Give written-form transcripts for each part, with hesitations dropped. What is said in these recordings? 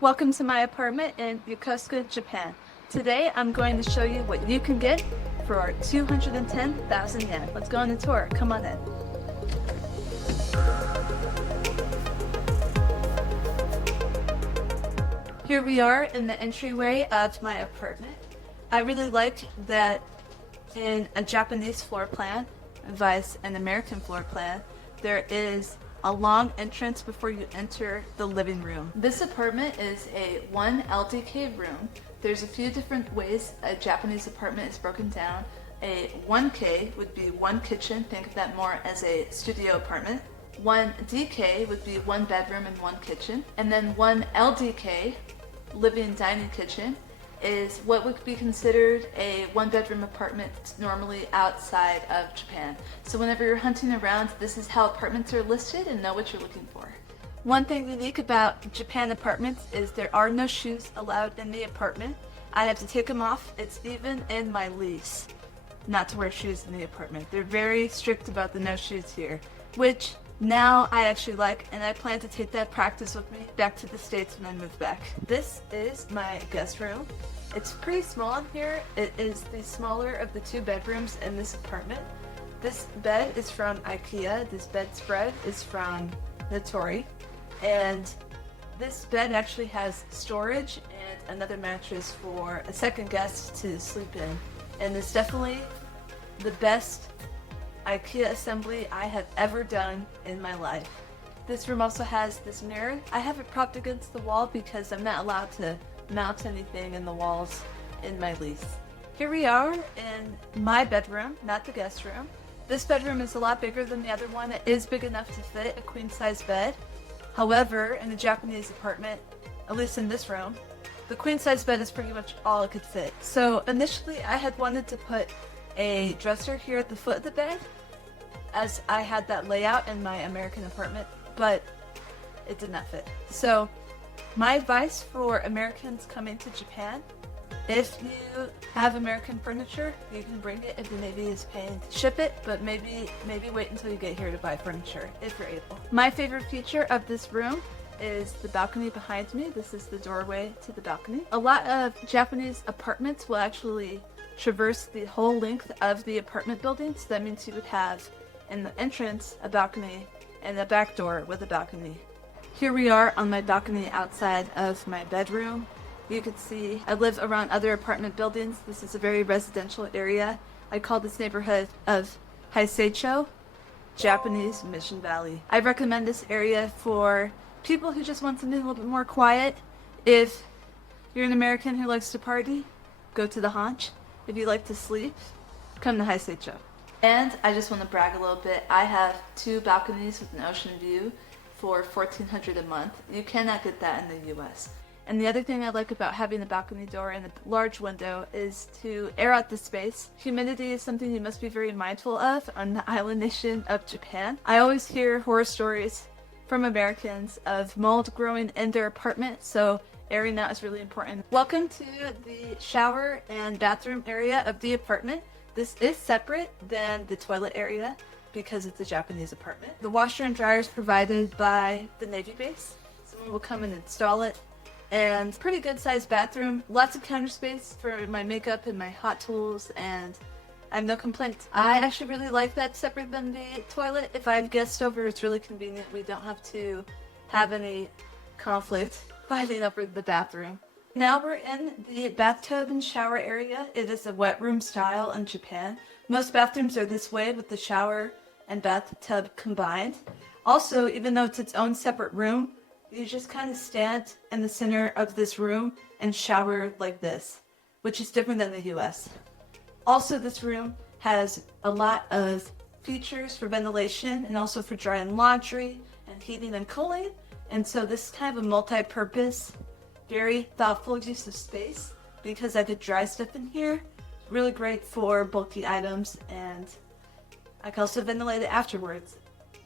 Welcome to my apartment in Yokosuka, Japan. Today I'm going to show you what you can get for 210,000 yen. Let's go on the tour. Come on in. Here we are in the entryway of my apartment. I really like that in a Japanese floor plan, vice an American floor plan, there is a long entrance before you enter the living room. This apartment is a 1 LDK room. There's a few different ways a Japanese apartment is broken down. A 1K would be 1 kitchen, think of that more as a studio apartment. 1 DK would be 1 bedroom and 1 kitchen. And then 1 LDK, living dining kitchen, is what would be considered a 1-bedroom apartment normally outside of Japan. So whenever you're hunting around, this is how apartments are listed and know what you're looking for. One thing unique about Japan apartments is there are no shoes allowed in the apartment. I have to take them off. It's even in my lease not to wear shoes in the apartment. They're very strict about the no shoes here, which now I actually like, and I plan to take that practice with me back to the States when I move back. This is my guest room. It's pretty small in here. It is the smaller of the 2 bedrooms in this apartment. This bed is from IKEA. This bedspread is from Natori. And this bed actually has storage and another mattress for a second guest to sleep in. And it's definitely the best IKEA assembly I have ever done in my life. This room also has this mirror. I have it propped against the wall because I'm not allowed to mount anything in the walls in my lease. Here we are in my bedroom, not the guest room. This bedroom is a lot bigger than the other one. It is big enough to fit a queen-size bed. However, in a Japanese apartment, at least in this room, the queen-size bed is pretty much all it could fit. So initially I had wanted to put a dresser here at the foot of the bed, as I had that layout in my American apartment, but it did not fit. So my advice for Americans coming to Japan, if you have American furniture, you can bring it if the Navy is paying to ship it, but maybe wait until you get here to buy furniture, if you're able. My favorite feature of this room is the balcony behind me. This is the doorway to the balcony. A lot of Japanese apartments will actually traverse the whole length of the apartment building, so that means you would have in the entrance a balcony and a back door with a balcony. Here we are on my balcony outside of my bedroom. You can see I live around other apartment buildings. This is a very residential area. I call this neighborhood of Haiseicho, Japanese Mission Valley. I recommend this area for people who just want something a little bit more quiet. If you're an American who likes to party, go to the Haunch. If you like to sleep, come to Haiseicho. And I just want to brag a little bit. I have 2 balconies with an ocean view for $1,400 a month. You cannot get that in the US. And the other thing I like about having a balcony door and a large window is to air out the space. Humidity is something you must be very mindful of on the island nation of Japan. I always hear horror stories from Americans of mold growing in their apartment, so airing out is really important. Welcome to the shower and bathroom area of the apartment. This is separate than the toilet area because it's a Japanese apartment. The washer and dryer is provided by the Navy base. Someone will come and install it. And pretty good sized bathroom. Lots of counter space for my makeup and my hot tools, and I have no complaints. I actually really like that separate than the toilet. If I have guests over, it's really convenient. We don't have to have any conflict fighting over the bathroom. Now we're in the bathtub and shower area. It is a wet room style in Japan. Most bathrooms are this way with the shower and bathtub combined. Also, even though it's its own separate room, you just kind of stand in the center of this room and shower like this, which is different than the US. Also, this room has a lot of features for ventilation and also for drying laundry and heating and cooling. And so this is kind of a multi-purpose, very thoughtful use of space because I could dry stuff in here. Really great for bulky items, and I can also ventilate it afterwards.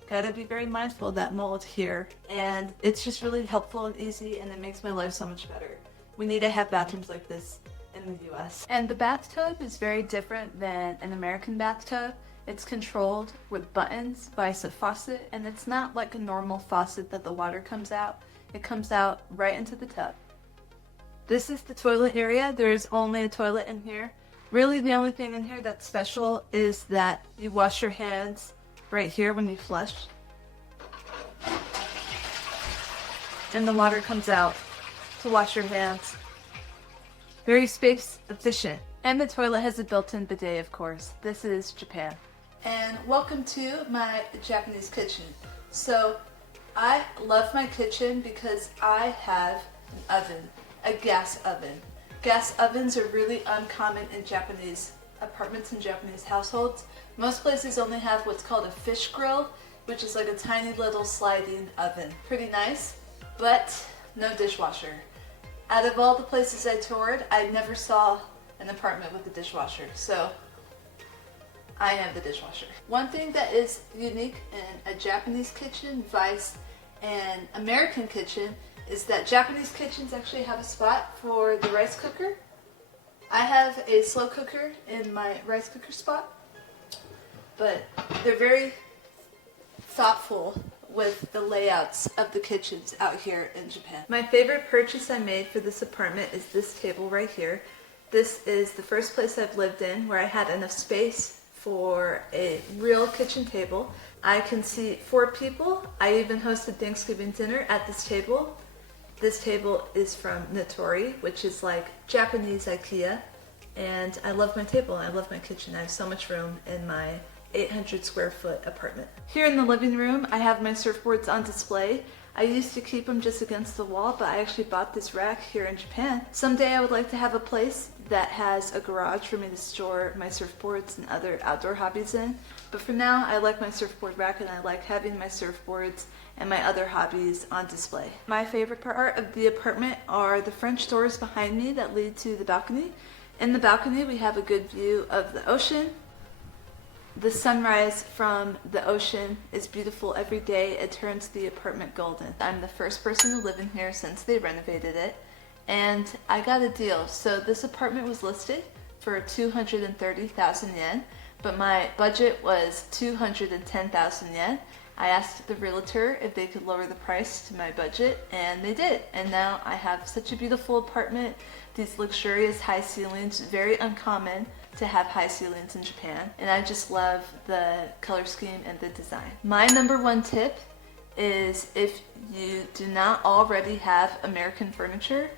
Gotta be very mindful of that mold here, and it's just really helpful and easy, and it makes my life so much better. We need to have bathrooms like this in the US. And the bathtub is very different than an American bathtub. It's controlled with buttons by a faucet, and it's not like a normal faucet that the water comes out. It comes out right into the tub. This is the toilet area. There's only a toilet in here. Really, the only thing in here that's special is that you wash your hands right here when you flush. And the water comes out to wash your hands. Very space efficient. And the toilet has a built-in bidet, of course. This is Japan. And welcome to my Japanese kitchen. So I love my kitchen because I have an oven, a gas oven. Gas ovens are really uncommon in Japanese apartments and Japanese households. Most places only have what's called a fish grill, which is like a tiny little sliding oven. Pretty nice, but no dishwasher. Out of all the places I toured, I never saw an apartment with a dishwasher, so I am the dishwasher. One thing that is unique in a Japanese kitchen, vice an American kitchen, is that Japanese kitchens actually have a spot for the rice cooker. I have a slow cooker in my rice cooker spot, but they're very thoughtful with the layouts of the kitchens out here in Japan. My favorite purchase I made for this apartment is this table right here. This is the first place I've lived in where I had enough space for a real kitchen table. I can seat 4 people. I even hosted Thanksgiving dinner at this table. This table is from Nitori, which is like Japanese IKEA, and I love my table and I love my kitchen. I have so much room in my 800 square foot apartment. Here in the living room, I have my surfboards on display. I used to keep them just against the wall, but I actually bought this rack here in Japan. Someday I would like to have a place that has a garage for me to store my surfboards and other outdoor hobbies in. But for now, I like my surfboard rack and I like having my surfboards and my other hobbies on display. My favorite part of the apartment are the French doors behind me that lead to the balcony. In the balcony, we have a good view of the ocean. The sunrise from the ocean is beautiful every day. It turns the apartment golden. I'm the first person to live in here since they renovated it, and I got a deal. So this apartment was listed for 230,000 yen, but my budget was 210,000 yen. I asked the realtor if they could lower the price to my budget, and they did. And now I have such a beautiful apartment, these luxurious high ceilings, very uncommon to have high ceilings in Japan, and I just love the color scheme and the design. My number one tip is, if you do not already have American furniture,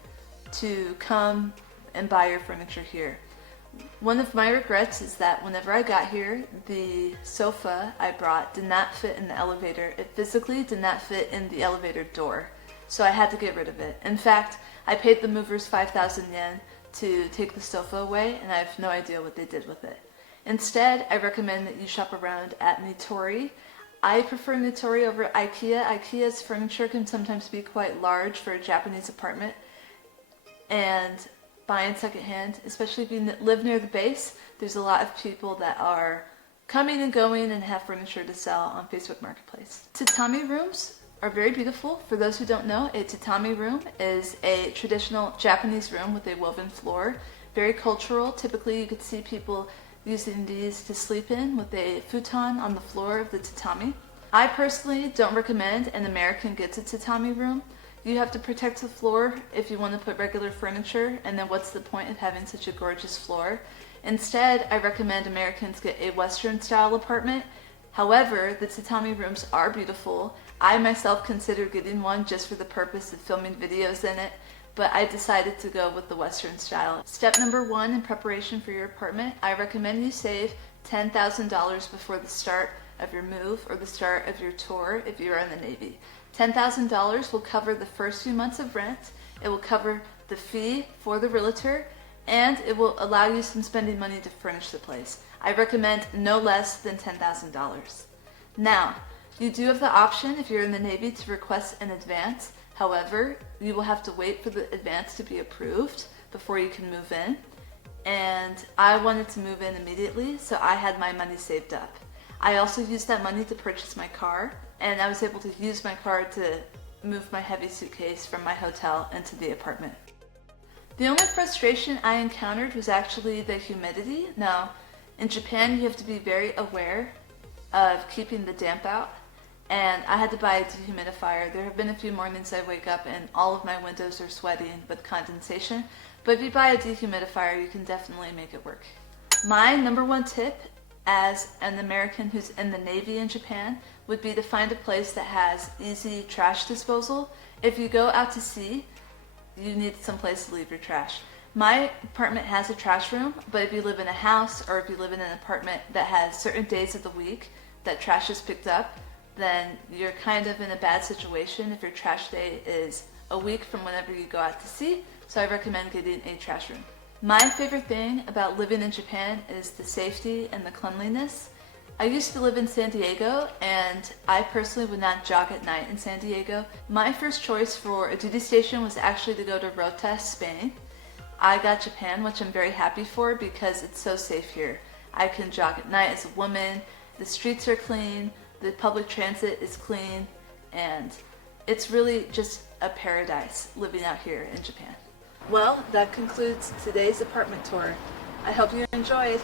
to come and buy your furniture here. One of my regrets is that whenever I got here, the sofa I brought did not fit in the elevator. It physically did not fit in the elevator door, so I had to get rid of it. In fact, I paid the movers 5,000 yen to take the sofa away, and I have no idea what they did with it. Instead, I recommend that you shop around at Nitori. I prefer Nitori over IKEA. IKEA's furniture can sometimes be quite large for a Japanese apartment, and buying secondhand, especially if you live near the base, there's a lot of people that are coming and going and have furniture to sell on Facebook Marketplace. Tatami rooms are very beautiful. For those who don't know, a tatami room is a traditional Japanese room with a woven floor. Very cultural. Typically you could see people using these to sleep in with a futon on the floor of the tatami. I personally don't recommend an American gets a tatami room. You have to protect the floor if you want to put regular furniture, and then what's the point of having such a gorgeous floor? Instead, I recommend Americans get a Western style apartment. However, the tatami rooms are beautiful. I myself considered getting one just for the purpose of filming videos in it, but I decided to go with the Western style. Step number 1 in preparation for your apartment, I recommend you save $10,000 before the start of your move or the start of your tour if you're in the Navy. $10,000 will cover the first few months of rent, it will cover the fee for the realtor, and it will allow you some spending money to furnish the place. I recommend no less than $10,000. Now, you do have the option, if you're in the Navy, to request an advance. However, you will have to wait for the advance to be approved before you can move in. And I wanted to move in immediately, so I had my money saved up. I also used that money to purchase my car, and I was able to use my car to move my heavy suitcase from my hotel into the apartment. The only frustration I encountered was actually the humidity. Now, in Japan, you have to be very aware of keeping the damp out, and I had to buy a dehumidifier. There have been a few mornings I wake up and all of my windows are sweating with condensation, but if you buy a dehumidifier, you can definitely make it work. My number one tip as an American who's in the Navy in Japan would be to find a place that has easy trash disposal. If you go out to sea, you need some place to leave your trash. My apartment has a trash room, but if you live in a house or if you live in an apartment that has certain days of the week that trash is picked up, then you're kind of in a bad situation if your trash day is a week from whenever you go out to sea. So I recommend getting a trash room. My favorite thing about living in Japan is the safety and the cleanliness. I used to live in San Diego, and I personally would not jog at night in San Diego. My first choice for a duty station was actually to go to Rota, Spain. I got Japan, which I'm very happy for because it's so safe here. I can jog at night as a woman, the streets are clean, the public transit is clean, and it's really just a paradise living out here in Japan. Well, that concludes today's apartment tour. I hope you enjoyed.